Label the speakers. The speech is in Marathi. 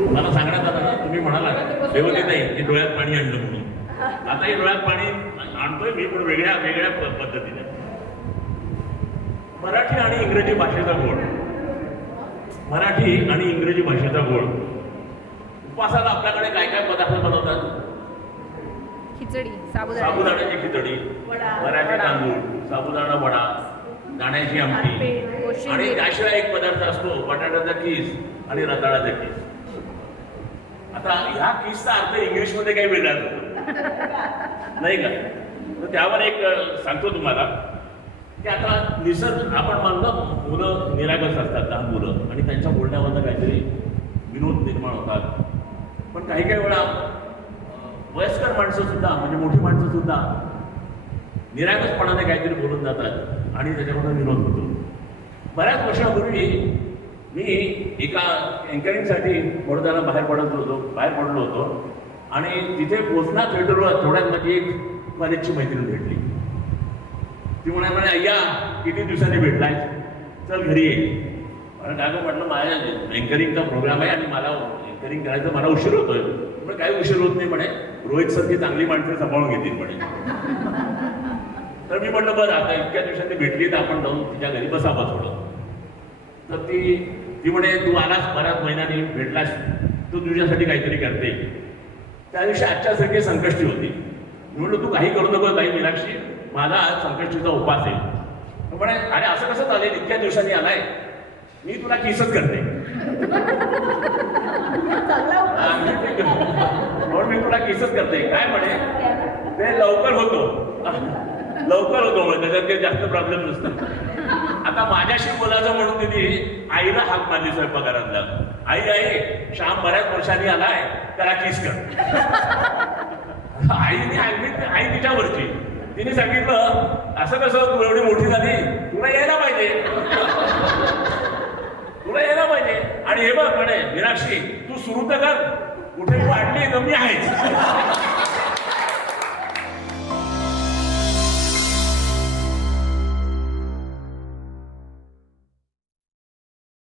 Speaker 1: मला सांगण्यात आलं ना तुम्ही म्हणाला देवते नाही की डोळ्यात पाणी आणलं म्हणून. आता हे डोळ्यात पाणी आणतोय मी पण वेगळ्या वेगळ्या पद्धतीने. मराठी आणि इंग्रजी भाषेचा गोड. मराठी आणि इंग्रजी भाषेचा गोड. उपासाला आपल्याकडे काय काय पदार्थ बनवतात?
Speaker 2: खिचडी साबुदाणा.
Speaker 1: साबुदाण्याची खिचडी
Speaker 3: वडा.
Speaker 1: वऱ्याचे तांदूळ साबुदाणा वडा दाण्याची आमटी. आणि त्याशिवाय एक पदार्थ असतो बटाट्याचा कीस आणि रताळाचा कीस. आता ह्या किसचा अर्थ इंग्लिशमध्ये काही मिळणार नाही. का? तर त्यावर एक सांगतो तुम्हाला की आता निसर्ग आपण मानलो मुलं निरागस असतात लहान मुलं आणि त्यांच्या बोलण्यामधनं काहीतरी विनोद निर्माण होतात. पण काही काही वेळा वयस्कर माणसं सुद्धा म्हणजे मोठी माणसं सुद्धा निरागसपणाने काहीतरी बोलून जातात आणि त्याच्यामधून विनोद होतो. बऱ्याच वर्षापूर्वी मी एका अँकरिंगसाठी बडोद्याला बाहेर पडत होतो बाहेर पडलो होतो. आणि तिथे पोचना थिएटरवर थोड्यात माझी एक कॉलेजची मैत्रीण भेटली. ती म्हणा म्हणे अय्या किती दिवसांनी भेटलाय चल घरी ये. कारण काय गं म्हटलं माझ्या अँकरिंगचा प्रोग्राम आहे आणि मला अँकरिंग करायचं मला उशीर होतोय. पण काही उशीर होत नाही म्हणे. रोहित सारखी चांगली माणसं सांभाळून घेतील म्हणे. तर मी म्हटलं बरं आता इतक्या दिवसांनी भेटली तर आपण जाऊन तिच्या घरी बसावं थोडं. तर ती ती म्हणे तू आलास बऱ्याच महिन्याने भेटलास. तू तुझ्यासाठी काहीतरी करते. त्या दिवशी आजच्यासारखी संकष्टी होती. म्हणलं तू काही करू नको काही मीनाक्षी. माझा आज संकष्टीचा उपास आहे. म्हणे अरे असं कसं चालेल? इतक्या दिवसांनी आलाय. मी तुला किसच करते. म्हणून मी तुला किसच करते. काय म्हणे? ते लवकर होतो. लवकर होतो म्हणजे त्याच्यात काही जास्त प्रॉब्लेम नसतो. आता माझ्याशी बोलायचं म्हणून तिने आईला हाक मारली स्वयंपाकघरातला आई आई श्याम बऱ्याच वर्षांनी आलाय त्याला किस कर. आईने आई आई तिच्यावरची. तिने सांगितलं असं कसं तू एवढी मोठी झाली तुला यायला पाहिजे. तुला यायला पाहिजे. आणि हे बघ म्हणे मीनाक्षी तू सुरू तर कर. कुठे वाढली तर मी आहेच